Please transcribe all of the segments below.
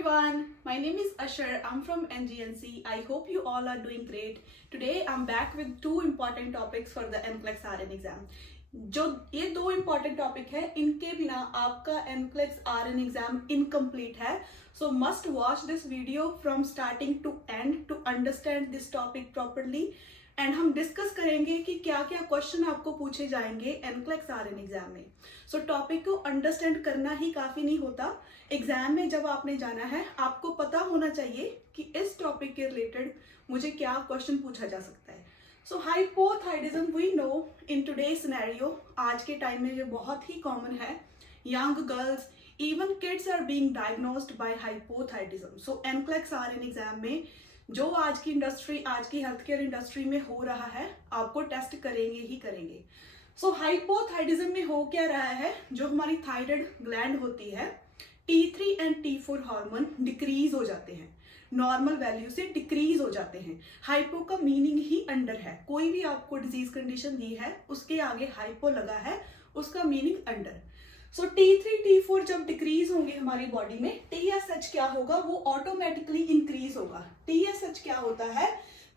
everyone, my name is Ashar. I'm from NGNC. I hope you all are doing great. Today I'm back with two important topics for the NCLEX RN exam. जो ये दो important topic है, इनके बिना आपका NCLEX RN exam incomplete है. So must watch this video from starting to end to understand this topic properly. And हम discuss करेंगे कि क्या क्या क्वेश्चन आपको पूछे जाएंगे NCLEX RN एग्जाम में. सो टॉपिक को अंडरस्टैंड करना ही काफी नहीं होता. एग्जाम में जब आपने जाना है आपको पता होना चाहिए कि इस टॉपिक के रिलेटेड मुझे क्या क्वेश्चन पूछा जा सकता है. So hypothyroidism we know in today scenario, आज के टाइम में ये बहुत ही कॉमन है. Young girls, even kids are being diagnosed by hypothyroidism. So NCLEX RN exam में जो आज की इंडस्ट्री, आज की हेल्थ केयर इंडस्ट्री में हो रहा है, आपको टेस्ट करेंगे ही करेंगे. सो हाइपोथायरिज्म में हो क्या रहा है, जो हमारी थायराइड ग्लैंड होती है, T3 and T4 hormone decrease हो जाते हैं, नॉर्मल वैल्यू से डिक्रीज हो जाते हैं. हाइपो का मीनिंग ही अंडर है. कोई भी आपको डिजीज कंडीशन दी है, उसके आगे हाइपो लगा है, उसका मीनिंग अंडर. सो T3 T4 जब डिक्रीज होंगे हमारी बॉडी में, TSH क्या होगा, वो ऑटोमेटिकली इंक्रीज होगा. TSH क्या होता है,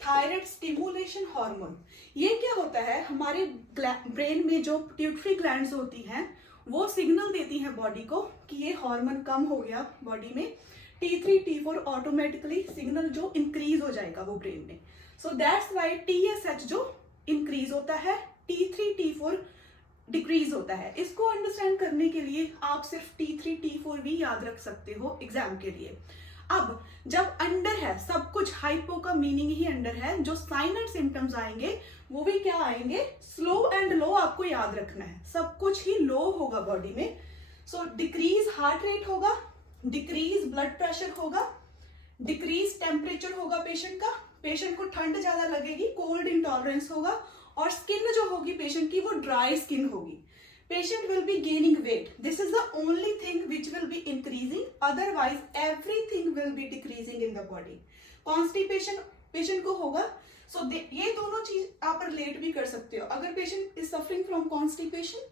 थायराइड स्टिमुलेशन हार्मोन. ये क्या होता है, हमारे ब्रेन में जो पिट्यूटरी ग्लैंड्स होती हैं वो सिग्नल देती हैं बॉडी को कि ये हार्मोन कम हो गया बॉडी में. T3 T4 ऑटोमेटिकली सिग्नल जो इंक्रीज हो जाएगा वो ब्रेन में. सो दैट्स वाई TSH जो इंक्रीज होता है, T3 T4 डिक्रीज होता है. इसको अंडरस्टैंड करने के लिए आप सिर्फ T3 T4 भी याद रख सकते हो एग्जाम के लिए. अब जब अंडर है सब कुछ, हाइपो का मीनिंग ही अंडर है, जो साइन एंड सिम्टम्स आएंगे वो भी क्या आएंगे, स्लो एंड लो. आपको याद रखना है, सब कुछ ही लो होगा बॉडी में. सो डिक्रीज हार्ट रेट होगा, डिक्रीज ब्लड प्रेशर होगा, डिक्रीज टेम्परेचर होगा पेशेंट का, पेशेंट को ठंड ज्यादा लगेगी, कोल्ड इंटॉलरेंस होगा, और स्किन जो होगी पेशेंट की वो ड्राई स्किन होगी. Patient will be gaining weight. This is the only thing which will be increasing. Otherwise, everything will be decreasing in the body. Constipation patient को होगा. So ये दोनों चीज आप रिलेट भी कर सकते हो. अगर patient is suffering from constipation,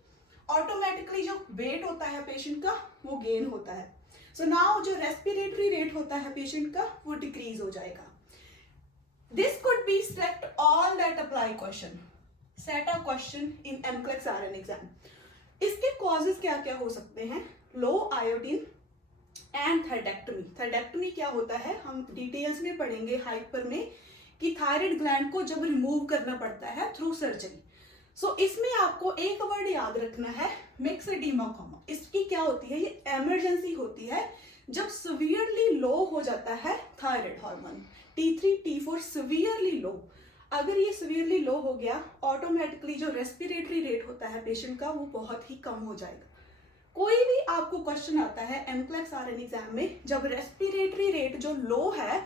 automatically जो weight होता है patient का वो gain होता है. So now जो respiratory rate होता है patient का वो decrease हो जाएगा. This could be select all that apply question. Set a question in NCLEX RN exam. इसके कॉजेस क्या क्या हो सकते हैं, लो आयोडीन एंड थायरैक्टोमी. थायरैक्टोमी क्या होता है हम डिटेल्स में पढ़ेंगे हाइपर में, कि थायराइड ग्लैंड को जब रिमूव करना पड़ता है थ्रू सर्जरी. सो इसमें आपको एक वर्ड याद रखना है, मिक्सेडिमा कॉमा. इसकी क्या होती है, ये इमरजेंसी होती है जब सीवियरली लो हो जाता है thyroid hormone. T3 T4 severely लो. अगर ये सीवियरली लो हो गया, ऑटोमेटिकली जो रेस्पिरेटरी रेट होता है पेशेंट का वो बहुत ही कम हो जाएगा. कोई भी आपको क्वेश्चन आता है NCLEX RN एग्जाम में, जब रेस्पिरेटरी रेट जो लो है,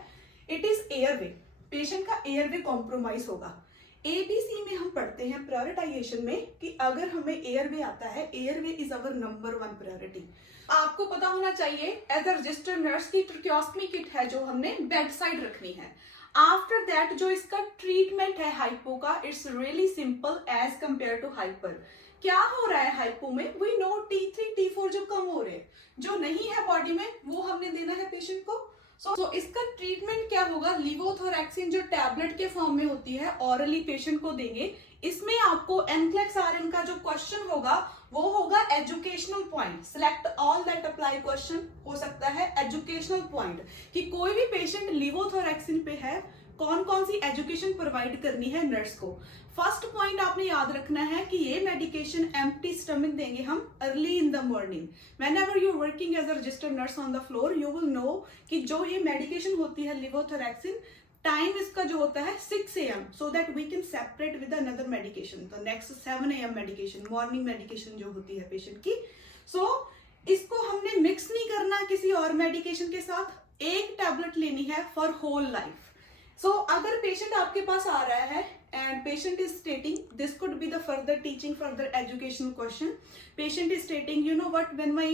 इट इज एयरवे, पेशेंट का एयरवे कॉम्प्रोमाइज होगा. ABC में हम पढ़ते हैं प्रायोरिटाइजेशन में कि अगर हमें एयरवे आता है, airway is our number 1 priority. आपको पता होना चाहिए एज अ रजिस्टर्ड नर्स की ट्रैकियोस्टमी किट है जो हमने बेड साइड रखनी है. आफ्टर दैट जो इसका ट्रीटमेंट है हाइपो का, it's really simple as compare to hyper. क्या हो रहा है हाइपो में, वी नो T3 T4 जो कम हो रहे हैं, जो नहीं है बॉडी में वो हमने देना है पेशेंट को. सो इसका ट्रीटमेंट क्या होगा, लिवोथोरैक्सिन जो टैबलेट के फॉर्म में होती है, ऑरली पेशेंट को देंगे. इसमें आपको NCLEX RN का जो क्वेश्चन होगा वो होगा educational point. Select all that apply question हो सकता है एजुकेशनल पॉइंट, कि कोई भी पेशेंट लिवोथोरैक्सिन पे है, कौन कौन सी एजुकेशन प्रोवाइड करनी है नर्स को. फर्स्ट पॉइंट आपने याद रखना है कि ये मेडिकेशन एम्प्टी स्टमक देंगे हम early in the morning. Whenever you working as a registered nurse on the floor, you will know कि जो ये मेडिकेशन होती है लिवोथोरैक्सिन, टाइम इसका जो होता है 6 AM, so that we can separate with another medication. तो next 7 AM medication, morning medication जो होती है पेशेंट की. सो इसको हमने मिक्स नहीं करना किसी और मेडिकेशन के साथ, एक टैबलेट लेनी है फॉर होल लाइफ. सो अगर पेशेंट आपके पास आ रहा है and patient is stating, this could be the further teaching, further educational question. Patient is stating, you know what, when my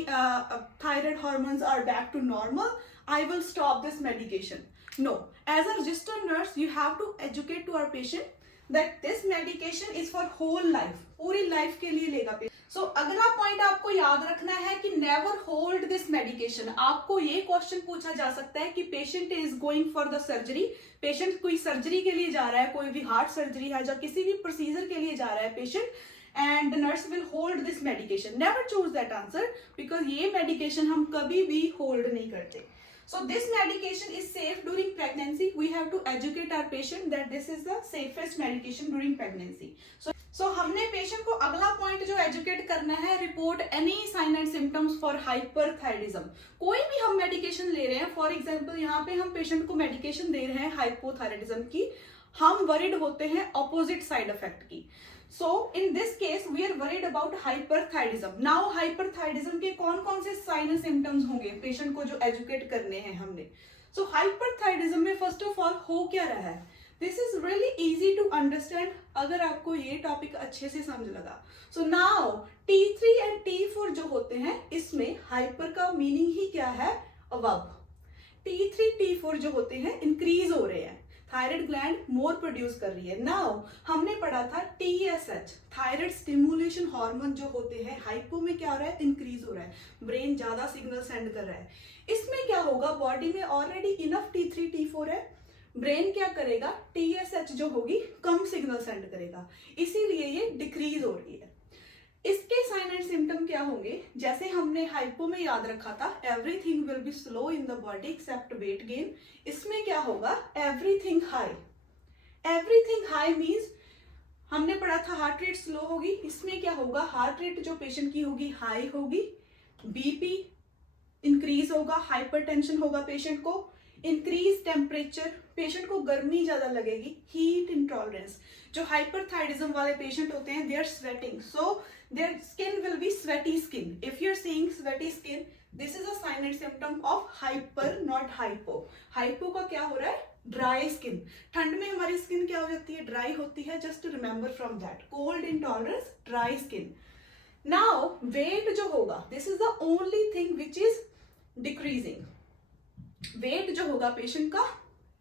thyroid hormones are back to normal, I will stop this medication. No, as a registered nurse you have to educate to our patient that this medication is for whole life, पूरी life के लिए लेगा. सो अगला point आपको याद रखना है कि नेवर होल्ड दिस मेडिकेशन। आपको ये क्वेश्चन पूछा जा सकता है कि patient is going for the surgery, patient कोई सर्जरी के लिए जा रहा है, कोई भी हार्ट सर्जरी है या किसी भी प्रोसीजर के लिए जा रहा है patient, and the nurse will hold this medication. Never choose that answer, because ये मेडिकेशन हम कभी भी होल्ड नहीं करते। So this medication is safe during pregnancy. We have to educate our patient that this is the safest medication during pregnancy. So हमने patient को अगला point जो एजुकेट करना है, report any sign and symptoms for hyperthyroidism. कोई भी हम medication ले रहे हैं, फॉर एग्जांपल यहाँ पे हम पेशेंट को मेडिकेशन दे रहे हैं हाइपोथायरिज्म की, हम वरिड होते हैं ऑपोजिट साइड इफेक्ट की। So in this case we are worried about hyperthyroidism. Now hyperthyroidism के कौन कौन से साइन एंड सिम्टम्स होंगे पेशेंट को जो एजुकेट करने हैं हमने। So hyperthyroidism में फर्स्ट ऑफ ऑल हो क्या रहा है, this is really easy to understand अगर आपको ये टॉपिक अच्छे से समझ लगा। So now T3 and T4 जो होते हैं, इसमें हाइपर का मीनिंग ही क्या है, अबव। T3 T4 जो होते हैं इंक्रीज हो रहे हैं, थायराइड ग्लैंड मोर प्रोड्यूस कर रही है। नाउ हमने पढ़ा था TSH, थायराइड स्टिमुलेशन हार्मोन जो होते हैं, हाइपो में क्या हो रहा है, इंक्रीज हो रहा है, ब्रेन ज्यादा सिग्नल सेंड कर रहा है। इसमें क्या होगा, बॉडी में ऑलरेडी इनफ T3 T4 है, ब्रेन क्या करेगा, TSH जो होगी कम सिग्नल सेंड करेगा, इसीलिए ये डिक्रीज हो रही है। इसके साइन एंड सिम्टम क्या होंगे, जैसे हमने हाइपो में याद रखा था, everything will be slow in the body except weight gain. इसमें क्या होगा, everything high. Everything high means हमने पढ़ा था हार्ट रेट स्लो होगी, इसमें क्या होगा, हार्ट रेट जो पेशेंट की होगी हाई होगी, बीपी इंक्रीज होगा, हाइपरटेंशन होगा पेशेंट को, इंक्रीज टेम्परेचर, पेशेंट को गर्मी ज्यादा लगेगी, हीट इंटॉलरेंस। जो हाइपरथायरिज्म वाले पेशेंट होते हैं, they are sweating, so their skin will be sweaty skin. If you're seeing sweaty skin, this is a sign and symptom of hyper, not hypo. Hypo का क्या हो रहा है, ड्राई स्किन। ठंड में हमारी स्किन क्या हो जाती है, ड्राई होती है, just remember from that, cold intolerance, dry skin. Now weight जो होगा, this is the only thing which is decreasing. Weight जो होगा पेशेंट का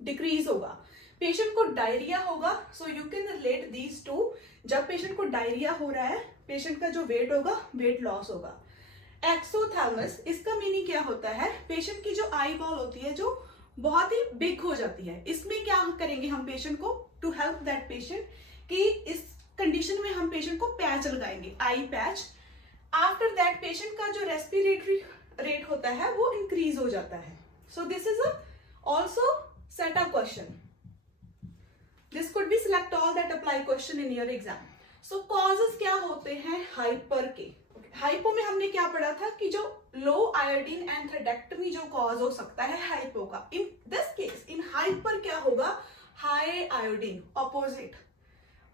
डिक्रीज होगा। पेशेंट को डायरिया होगा, so you can relate these two. जब पेशेंट को डायरिया हो रहा है, पेशेंट का जो वेट होगा, वेट लॉस होगा। एक्सोथैलमस, इसका मीनिंग क्या होता है, पेशेंट की जो आई बॉल होती है जो बहुत ही बिग हो जाती है, इसमें क्या करेंगे हम पेशेंट को, टू हेल्प दैट पेशेंट, कि इस कंडीशन में हम पेशेंट को पैच लगाएंगे, आई पैच। आफ्टर दैट पेशेंट का जो रेस्पिरेटरी रेट होता है वो इंक्रीज हो जाता है। So this is also set a question, this could be select all that apply question in your exam. So causes क्या होते हैं हाइपर के, हाइपो में हमने क्या पढ़ा था कि जो लो आयोडीन एंथ्रेडेक्टमी जो कॉज हो सकता है हाइपो का, in this case in hyper क्या होगा, high iodine, opposite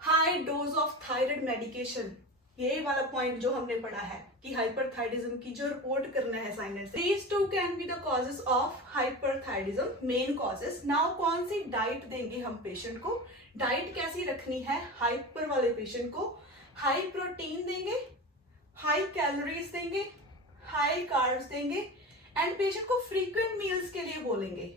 high dose of thyroid medication. ये वाला पॉइंट जो हमने पढ़ा है कि हाइपरथायरिज्म की जो रिपोर्ट करना है signs, these two can be the causes of hyperthyroidism, main causes. Now कौन सी डाइट देंगे हम पेशेंट को, डाइट कैसी रखनी है, हाइपर वाले पेशेंट को हाई प्रोटीन देंगे, हाई कैलोरीज देंगे, हाई कार्ब्स देंगे, एंड पेशेंट को फ्रीक्वेंट मील्स के लिए बोलेंगे।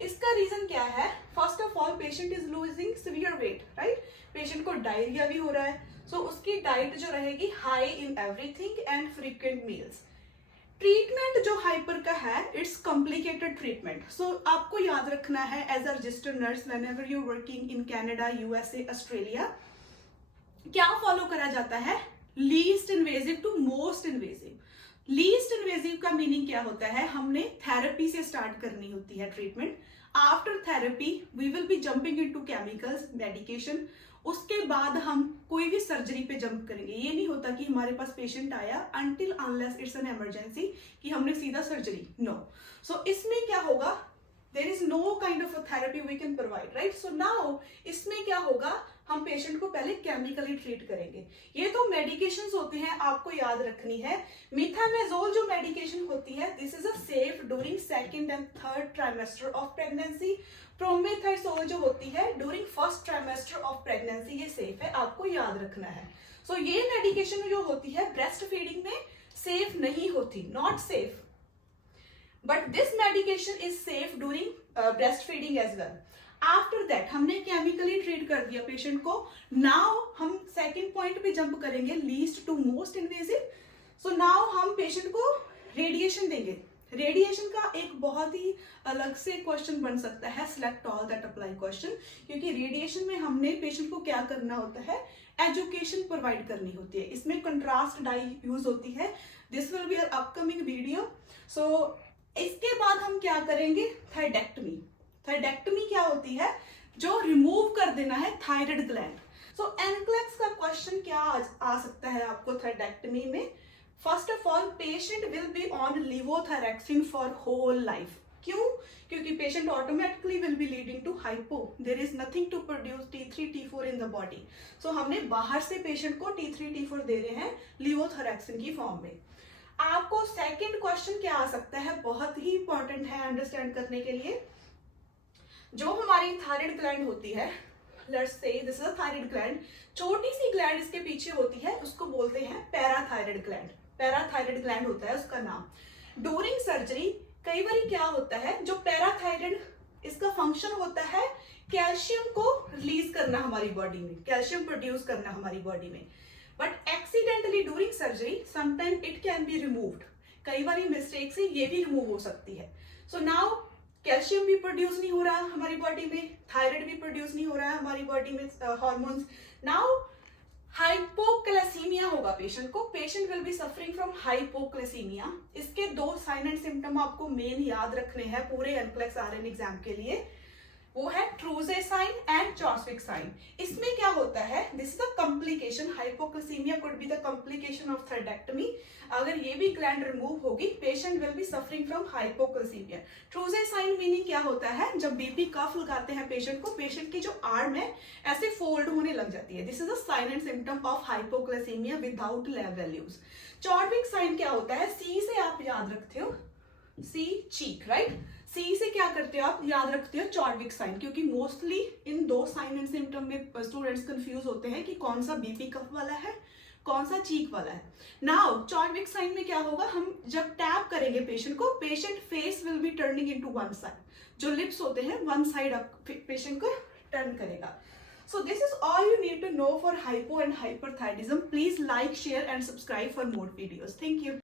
इसका रीजन क्या है, first of all patient is losing severe weight, right, patient को डायरिया भी हो रहा है, सो उसकी डाइट जो रहेगी high in everything and frequent meals. Treatment जो हाइपर का है, इट्स कॉम्प्लिकेटेड ट्रीटमेंट, सो आपको याद रखना है as a registered nurse whenever you working in Canada, USA, Australia, क्या फॉलो करा जाता है, least invasive to most invasive. Least invasive का मीनिंग क्या होता है, हमने थेरेपी से स्टार्ट करनी होती है treatment. After therapy we will be jumping into chemicals, medication, उसके बाद हम कोई भी सर्जरी पे जंप करेंगे। ये नहीं होता कि हमारे पास पेशेंट आया until unless it's an emergency कि हमने सीधा सर्जरी, नो। सो इसमें क्या होगा, there is no kind of therapy we can provide, right. So now इसमें क्या होगा, हम पेशेंट को पहले केमिकली ट्रीट करेंगे। ये तो मेडिकेशंस होती हैं, आपको याद रखनी है। मिथामेजोल जो मेडिकेशन होती है, this is a safe during second and third trimester of pregnancy. प्रोमेथाइसोल जो होती है during first trimester of pregnancy, ये सेफ है, आपको याद रखना है। सो ये मेडिकेशन जो होती है ब्रेस्ट फीडिंग में सेफ नहीं होती, not safe, but this medication is safe during breast feeding as well. After that हमने केमिकली ट्रीट कर दिया पेशेंट को. नाउ हम सेकेंड पॉइंट पे जंप करेंगे, least to most invasive. So now हम पेशेंट को रेडिएशन देंगे. रेडिएशन का एक बहुत ही अलग से क्वेश्चन बन सकता है, select all that apply question, क्योंकि रेडिएशन में हमने पेशेंट को क्या करना होता है, एजुकेशन प्रोवाइड करनी होती है. इसमें कंट्रास्ट डाई यूज होती है. This will be upcoming video. So इसके बाद हम क्या करेंगे, थायरेक्टमी. थायरेक्टमी क्या होती है, जो रिमूव कर देना है थायराइड ग्लैंड. सो एनक्लेक्स का क्वेश्चन क्या आ सकता है आपको थायरेक्टमी में. First of all, patient will be on levothyroxine for whole life. क्यों? क्योंकि patient automatically will be leading to hypo. There is nothing to produce T3 T4 in the body. So हमने बाहर से पेशेंट को T3 T4 दे रहे हैं लिवोथायरेक्सिन की form में. आपको सेकंड क्वेश्चन क्या आ सकता है, बहुत ही इंपॉर्टेंट है अंडरस्टैंड करने के लिए. जो हमारी थायराइड ग्लैंड होती है, let's say this is a thyroid gland, छोटी सी ग्लैंड इसके पीछे होती है, उसको बोलते हैं पैराथायराइड ग्लैंड. पैराथायराइड ग्लैंड होता है उसका नाम. ड्यूरिंग सर्जरी कई बार क्या होता है, जो पैराथायराइड, इसका फंक्शन होता है कैल्शियम को रिलीज करना हमारी बॉडी में, कैल्शियम प्रोड्यूस करना हमारी बॉडी में. But accidentally during surgery sometime it can be removed. कई बार मिस्टेक से ये भी रिमूव हो सकती है. सो नाउ कैल्शियम भी प्रोड्यूस नहीं हो रहा हमारी बॉडी में, थायराइड भी प्रोड्यूस नहीं हो रहा है हमारी बॉडी में हार्मोन्स. नाउ हाइपोक्लेसीमिया होगा पेशेंट को. Patient will be suffering from hypocalcaemia. इसके 2 साइन एंड सिम्टम आपको मेन याद रखने हैं पूरे एनक्लेक्स आरएन एग्जाम के लिए. वो है Trousseau sign and Chvostek sign. इसमें क्या होता है, this is a complication. Hypocalcaemia could be the complication of thyroidectomy. अगर ये भी ग्लैंड रिमूव होगी, patient will be suffering from hypocalcaemia. Trousseau sign meaning क्या होता है, जब बीपी कफ लगाते हैं पेशेंट को, पेशेंट की जो आर्म है ऐसे फोल्ड होने लग जाती है. This is a sign and symptom of hypocalcaemia without lab values. Chvostek sign क्या होता है, सी से आप याद रखते हो, सी चीक, राइट. सी से क्या करते हो आप, याद रखते हो चॉर्सविक साइन, क्योंकि mostly in 2 sign and symptom में स्टूडेंट्स कंफ्यूज होते हैं कि कौन सा बीपी कफ वाला है, कौन सा चीक वाला है. नाउ चॉर्सविक साइन में क्या होगा, हम जब टैप करेंगे पेशेंट को, patient face will be turning into one side. जो लिप्स होते हैं वन साइड पेशेंट को टर्न करेगा. So this is all you need to know for hypo and hyperthyroidism. Please like, share and subscribe for more videos. Thank you.